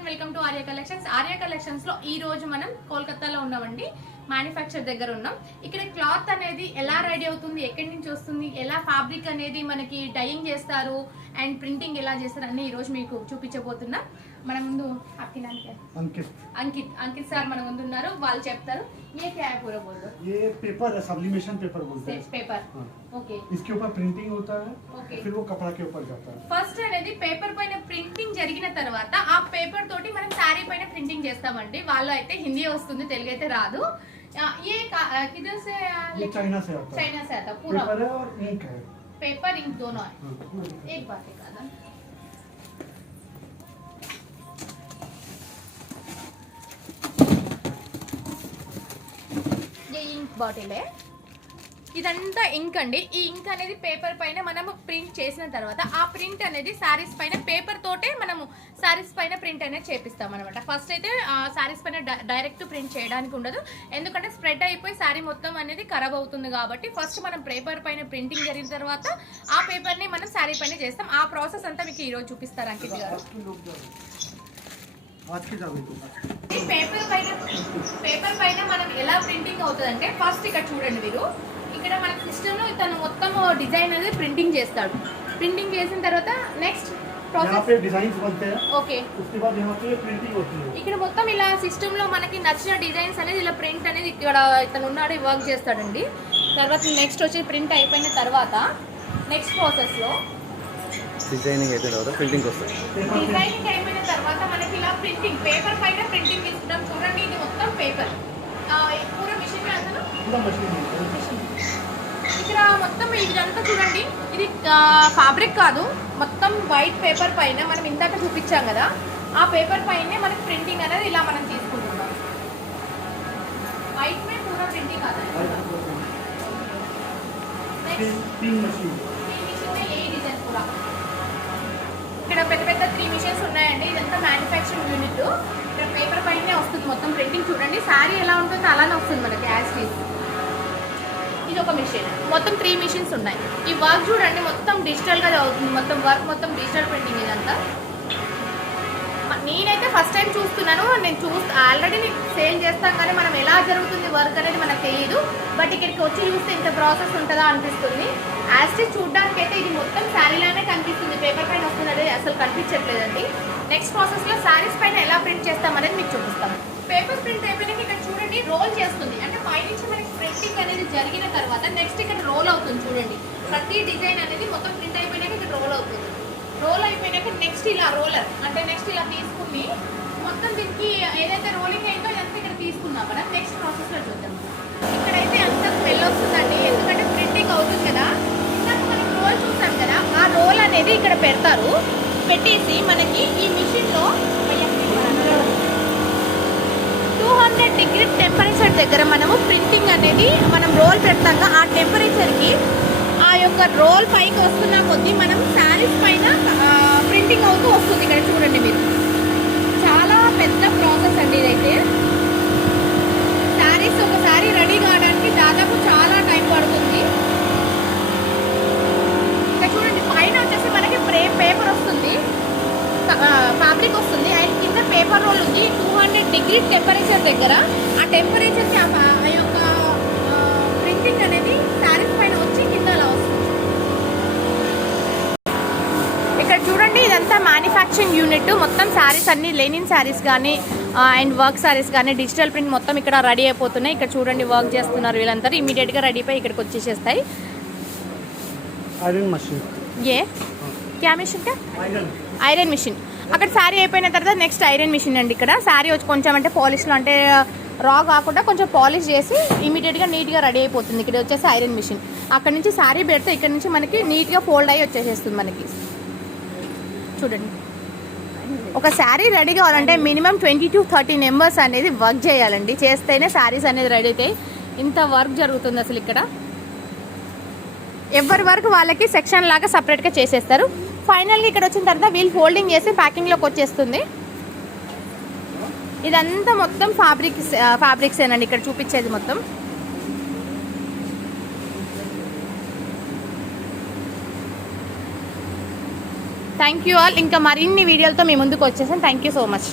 everyone, welcome to Arya Collections. Arya Collections లో ఈ రోజు మనం కోల్కతాలో ఉన్నామండి. మ్యానుఫ్యాక్చర్ దగ్గర ఉన్నాం. ఇక్కడ క్లాత్ అనేది ఎలా రెడీ అవుతుంది, ఎక్కడి నుంచి వస్తుంది, ఎలా ఫ్యాబ్రిక్ అనేది మనకి డైయింగ్ చేస్తారు అండ్ ప్రింటింగ్ ఎలా చేస్తారు అన్ని ఈ రోజు మీకు చూపించబోతున్నా. మన ముందు अंकित सर మన ముందు ఉన్నారు. వాళ్ళు చెప్తారు ये क्या है पूरा बोल दो. ये पेपर है, सब्लिमेशन पेपर बोलते हैं. Paper okay. इसके ऊपर प्रिंटिंग होता है. फिर वो कपड़ा के ऊपर जाता है. ఫస్ట్ అనేది పేపర్ పైన ప్రింటింగ్ జరిగిన తర్వాత ఆ పేపర్ తోటి మనం సారీ పైన ప్రింటింగ్ చేస్తామండి. వాళ్ళు అయితే హిందీ వస్తుంది, తెలుగు అయితే రాదు. ये किधर से? ये चाइना से आता है. चाइना से आता पूरा पेपर है और इंक है. पेपर इंक दोनों है. एक बात है कादम ये इंक బాటిల్ ఇదంతా ఇంక్ అండి. ఈ ఇంక్ అనేది పేపర్ పైన మనము ప్రింట్ చేసిన తర్వాత ఆ ప్రింట్ అనేది సారీస్ పైన పేపర్ తోటే మనము సారీస్ పైన ప్రింట్ అనేది చేపిస్తాం అనమాట. ఫస్ట్ అయితే సారీస్ పైన డైరెక్ట్ ప్రింట్ చేయడానికి ఉండదు, ఎందుకంటే స్ప్రెడ్ అయిపోయి సారీ మొత్తం అనేది ఖరాబ్ అవుతుంది కాబట్టి ఫస్ట్ మనం పేపర్ పైన ప్రింటింగ్ జరిగిన తర్వాత ఆ పేపర్ని మనం సారీ పైన చేస్తాం. ఆ ప్రాసెస్ అంతా మీకు ఈరోజు చూపిస్తారు అంకిత్ గారు. ఈ పేపర్ పైన మనం ఎలా ప్రింటింగ్ అవుతుందంటే ఫస్ట్ ఇక్కడ చూడండి మీరు, ఇక్కడ మన సిస్టంలో ఇతను మొత్తం డిజైన్ అనేది ప్రింటింగ్ చేస్తాడు. ప్రింటింగ్ చేసిన తర్వాత నెక్స్ట్ ఇక్కడ మొత్తం ఇలా సిస్టమ్ లో మనకి నచ్చిన డిజైన్స్ అనేది ఇలా ప్రింట్ అనేది ఇక్కడ ఇతను ఉన్నాడు వర్క్ చేస్తాడండి. తర్వాత నెక్స్ట్ వచ్చి ప్రింట్ అయిపోయిన తర్వాత నెక్స్ట్ ప్రాసెస్ లో డిజైనింగ్ అయిపోయిన తర్వాత ప్రింటింగ్ వస్తుంది. డిజైనింగ్ అయిపోయిన తర్వాత మనకి ఇలా ప్రింటింగ్ పేపర్ పైన ప్రింటింగ్ తీసుకుంటాం. చూడండి ఇది మొత్తం పేపర్ పూరా మిషన్ ఇక్కడ మొత్తం ఇదంతా చూడండి, ఇది ఫ్యాబ్రిక్ కాదు, మొత్తం వైట్ పేపర్ పైన మనం ఇందాక చూపించాం కదా ఆ పేపర్ పైనే మనకి ప్రింటింగ్ అనేది ఇలా మనం తీసుకుంటున్నాం. వైట్ మే పూరా ప్రింటింగ్ आता है. ఇక్కడ పెద్ద పెద్ద 3 మిషన్స్ ఉన్నాయండి. ఇదంతా మ్యానుఫ్యాక్చరింగ్ యూనిట్. ఇక్కడ పేపర్ పైనే వస్తుంది మొత్తం ప్రింటింగ్. చూడండి శారీ ఎలా ఉంటుందో అలానే వస్తుంది మనకి యాజ్ ఇట్ ఈజ్. ఇది ఒక మిషన్, మొత్తం 3 మిషన్స్ ఉన్నాయి. ఈ వర్క్ చూడండి మొత్తం డిజిటల్గా అవుతుంది, మొత్తం వర్క్ మొత్తం డిజిటల్ ప్రింటింగ్ ఇదంతా. నేనైతే ఫస్ట్ టైం చూస్తున్నాను. నేను ఆల్రెడీ సేల్ చేస్తాం కానీ మనం ఎలా జరుగుతుంది వర్క్ అనేది మనకు తెలియదు. బట్ ఇక్కడికి వచ్చి చూస్తే ఇంత ప్రాసెస్ ఉంటుందా అనిపిస్తుంది. యాస్టిజ్ చూడడానికి అయితే ఇది మొత్తం శారీలానే కనిపిస్తుంది, పేపర్ పైన వస్తుంది అనేది అసలు కనిపించట్లేదండి. నెక్స్ట్ ప్రాసెస్లో శారీస్ పైన ఎలా ప్రింట్ చేస్తామనేది మీకు చూపిస్తాం. పేపర్ ప్రింట్ అయిపోయినాక ఇక్కడ చూడండి రోల్ చేస్తుంది, అంటే పైనుంచి మనకి ప్రింటింగ్ అనేది జరిగిన తర్వాత నెక్స్ట్ ఇక్కడ రోల్ అవుతుంది. చూడండి ప్రతి డిజైన్ అనేది మొత్తం ప్రింట్ అయిపోయినాక ఇక్కడ రోల్ అవుతుంది. రోల్ అయిపోయినాక నెక్స్ట్ ఇలా రోలర్ అంటే నెక్స్ట్ ఇలా తీసుకుని మొత్తం దీనికి ఏదైతే రోలింగ్ అయిందో ఇదంతా ఇక్కడ తీసుకున్నాం కదా. నెక్స్ట్ ప్రాసెస్లో చూద్దాం. ఇక్కడైతే అంత స్మెల్ వస్తుందండి, ఎందుకంటే ప్రింటింగ్ అవుతుంది కదా. ఇందాక మనం రోల్ చూసాం కదా, ఆ రోల్ అనేది ఇక్కడ పెడతారు. పెట్టేసి మనకి ఈ మిషన్లో 200 డిగ్రీ టెంపరేచర్ దగ్గర మనము ప్రింటింగ్ అనేది మనం రోల్ పెడతాం. ఆ టెంపరేచర్కి ఆ యొక్క రోల్ పైకి వస్తున్న కొద్దీ మనం శారీస్ పైన ప్రింటింగ్ అవుతూ వస్తుంది. ఇక్కడ చూడండి మీరు, చాలా పెద్ద ప్రాసెస్ అండి ఇదైతే. శారీస్ ఒక శారీ రెడీ కావడానికి దాదాపు చాలా టైం పడుతుంది. ఇక్కడ చూడండి పైన వచ్చేసి మనకి పేపర్ వస్తుంది, ఫ్యాబ్రిక్ వస్తుంది, అండ్ కింద పేపర్ రోల్ ఉంది. 200 డిగ్రీ టెంపరేచర్ దగ్గర ఆ టెంపరేచర్కి ఆ యొక్క ప్రింటింగ్ అనేది శారీస్ పైన వచ్చి కింద అలా వస్తుంది. ఇక్కడ చూడండి ఇదంతా మ్యానుఫ్యాక్చరింగ్ యూనిట్. మొత్తం శారీస్ అన్ని లెనిన్ శారీస్ కానీ అండ్ వర్క్ శారీస్ కానీ డిజిటల్ ప్రింట్ మొత్తం ఇక్కడ రెడీ అయిపోతున్నాయి. ఇక్కడ చూడండి వర్క్ చేస్తున్నారు వీళ్ళందరూ. ఇమీడియట్గా రెడీ అయిపోయి ఇక్కడికి వచ్చేసేస్తాయి. ఏ క్యా మిషన్ కా? Iron machine. అక్కడ శారీ అయిపోయిన తర్వాత నెక్స్ట్ ఐరన్ మిషన్ అండి. ఇక్కడ శారీ వచ్చి కొంచెం అంటే పాలిష్లో అంటే రా కాకుండా కొంచెం పాలిష్ చేసి ఇమీడియట్గా నీట్గా రెడీ అయిపోతుంది. ఇక్కడ వచ్చేసి ఐరన్ మిషన్. అక్కడ నుంచి శారీ పెడితే ఇక్కడ నుంచి మనకి నీట్గా ఫోల్డ్ అయ్యి వచ్చేసేస్తుంది మనకి. చూడండి ఒక శారీ రెడీ కావాలంటే మినిమం 20 to 30 మెంబర్స్ అనేది వర్క్ చేయాలండి. చేస్తేనే శారీస్ అనేది రెడీ అవుతాయి. ఇంత వర్క్ జరుగుతుంది అసలు ఇక్కడ. ఎవరి వర్క్ వాళ్ళకి సెక్షన్ లాగా సపరేట్గా చేసేస్తారు. ఫైనల్గా ఇక్కడ వచ్చిన తర్వాత వీళ్ళు ఫోల్డింగ్ చేసి ప్యాకింగ్లోకి వచ్చేస్తుంది. ఇదంతా మొత్తం ఫ్యాబ్రిక్స్ ఏనండి ఇక్కడ చూపించేది మొత్తం. Thank you all. ఇంకా మరిన్ని వీడియోలతో మీ ముందుకు వచ్చేసాను. Thank you so much.